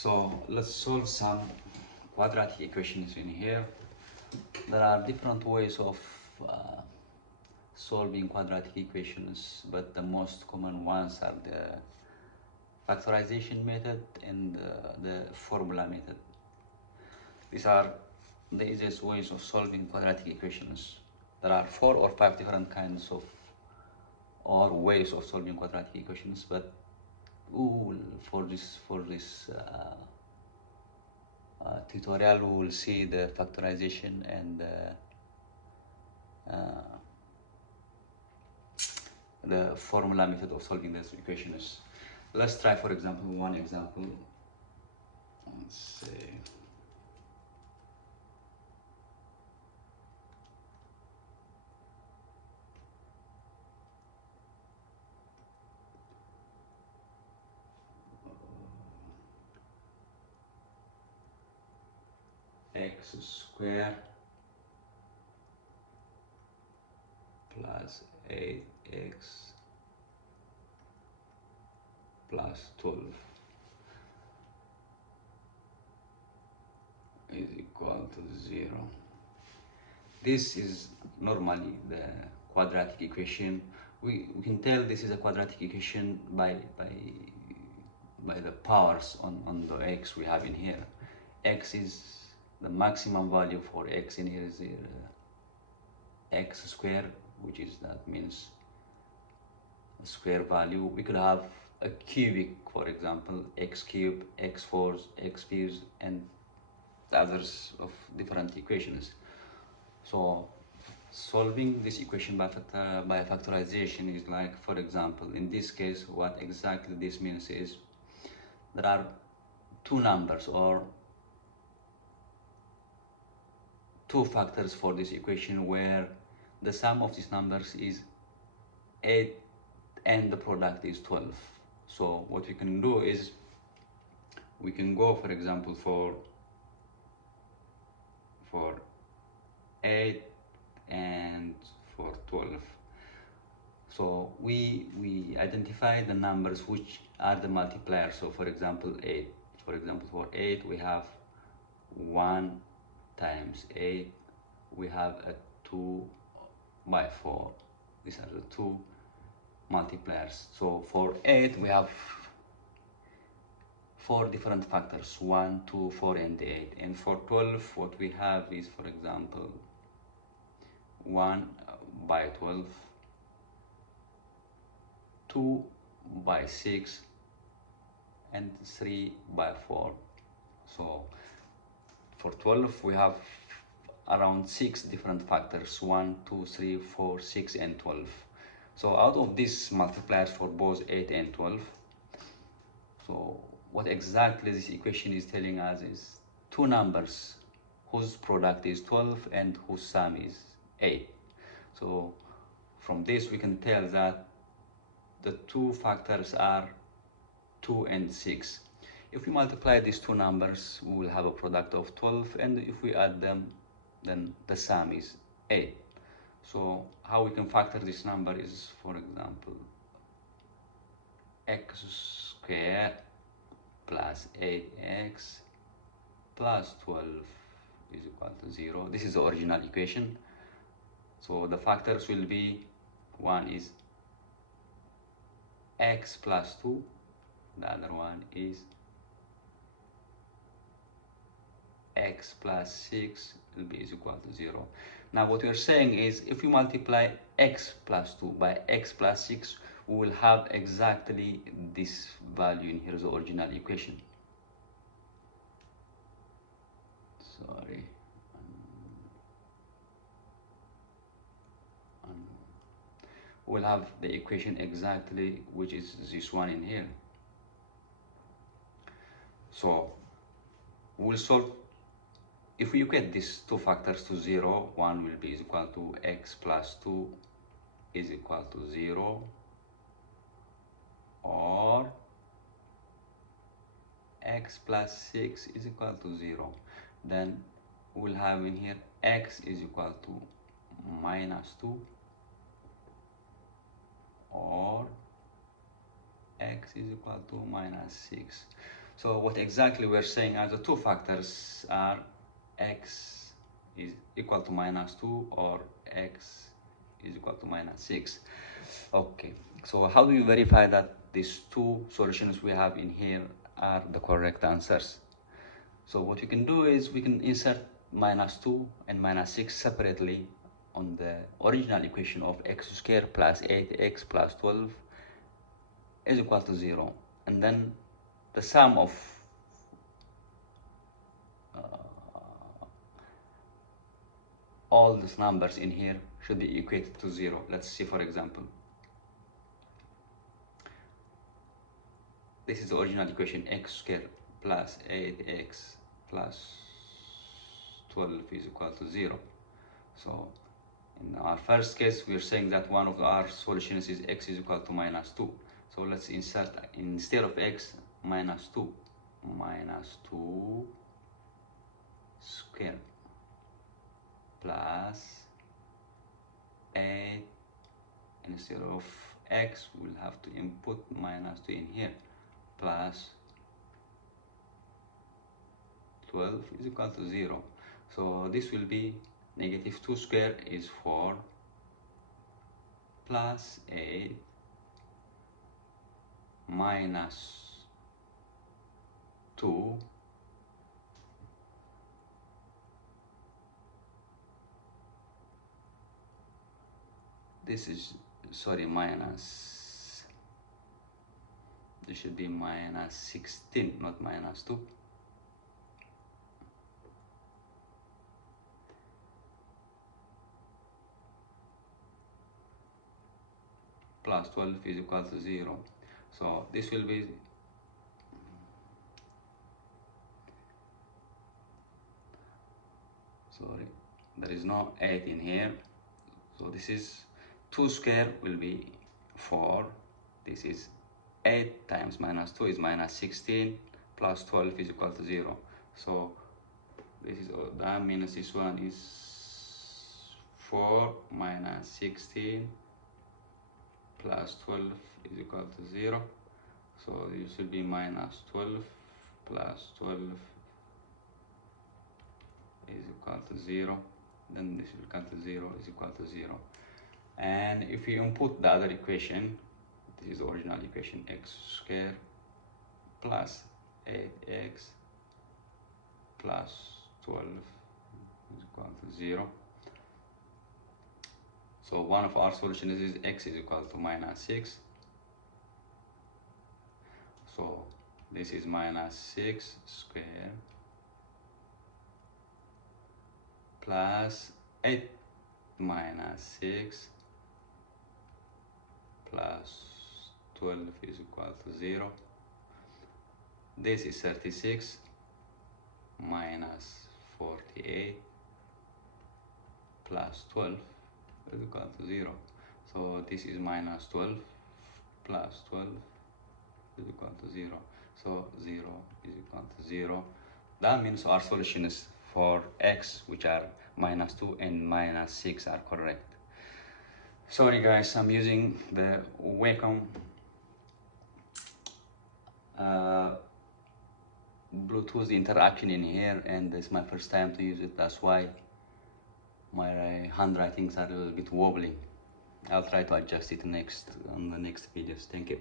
So let's solve some quadratic equations in here. There are different ways of solving quadratic equations, but the most common ones are the factorization method and the formula method. These are the easiest ways of solving quadratic equations. There are 4 or 5 different kinds of or ways of solving quadratic equations, but for this tutorial we will see the factorization and the formula method of solving these equations. Let's try, for example, one example. Let's say x squared plus 8x plus 12 is equal to 0. This is normally the quadratic equation. We can tell this is a quadratic equation by the powers on the x we have in here. X is the maximum value for x in here is x squared, which is that means square value. We could have a cubic, for example, x cubed, x fours, x threes, and others of different equations. So solving this equation by factorization is like, for example, in this case, what exactly this means is there are two numbers or two factors for this equation where the sum of these numbers is 8 and the product is 12. So what we can do is we can go, for example, for 8 and for 12. So we identify the numbers which are the multipliers. So for example 8, for 8 we have 1 times 8, we have a 2 by 4. These are the two multipliers. So for 8 we have 4 different factors, 1, 2, 4 and 8. And for 12 what we have is, for example, 1 by 12, 2 by 6 and 3 by 4. So for 12 we have around 6 different factors, 1, 2, 3, 4, 6 and 12. So out of these multipliers for both 8 and 12, so what exactly this equation is telling us is two numbers whose product is 12 and whose sum is 8. So from this we can tell that the two factors are 2 and 6. If we multiply these two numbers, we will have a product of 12, and if we add them, then the sum is 8. So how we can factor this number is, for example, x squared plus 8x plus 12 is equal to 0. This is the original equation. So the factors will be, one is x plus 2, the other one is x plus 6 will be is equal to 0. Now what we are saying is if we multiply x plus 2 by x plus 6, we will have exactly this value in here, the original equation. Sorry. We'll have the equation exactly, which is this one in here. So we'll solve. If we equate these two factors to 0, one will be equal to x plus 2 is equal to 0, or x plus 6 is equal to 0. Then we'll have in here x is equal to minus 2, or x is equal to minus 6. So what exactly we're saying are the two factors are x is equal to minus 2 or x is equal to minus 6. Okay, so how do you verify that these two solutions we have in here are the correct answers? So what we can do is we can insert minus 2 and minus 6 separately on the original equation of x squared plus 8x plus 12 is equal to 0. And then the sum of all these numbers in here should be equated to 0. Let's see, for example, this is the original equation, x squared plus 8x plus 12 is equal to 0. So in our first case, we are saying that one of our solutions is x is equal to minus 2. So let's insert, instead of x, minus 2. Minus 2 squared plus 8. Instead of x, we'll have to input minus 2 in here, plus 12 is equal to 0. So this will be negative 2 squared is 4 plus 8 minus 2 this is, sorry, minus, this should be minus 16, not minus 2. Plus 12 is equal to 0. So this will be, sorry, there is no 8 in here. So this is 2 squared will be 4. This is 8 times minus 2 is minus 16 plus 12 is equal to 0. So this is, that means this one is 4 minus 16 plus 12 is equal to 0. So this will be minus 12 plus 12 is equal to 0. Then this will come to 0 is equal to 0. And if we input the other equation, this is the original equation, x squared plus 8x plus 12 is equal to 0. So one of our solutions is x is equal to minus 6. So this is minus 6 squared plus 8 minus 6 plus 12 is equal to 0. This is 36 minus 48 plus 12 is equal to 0. So this is minus 12 plus 12 is equal to 0. So 0 is equal to 0. That means our solutions for x, which are minus 2 and minus 6, are correct. Sorry guys, I'm using the Wacom Bluetooth interaction in here, and it's my first time to use it. That's why my handwritings are a little bit wobbly. I'll try to adjust it on the next videos. Thank you.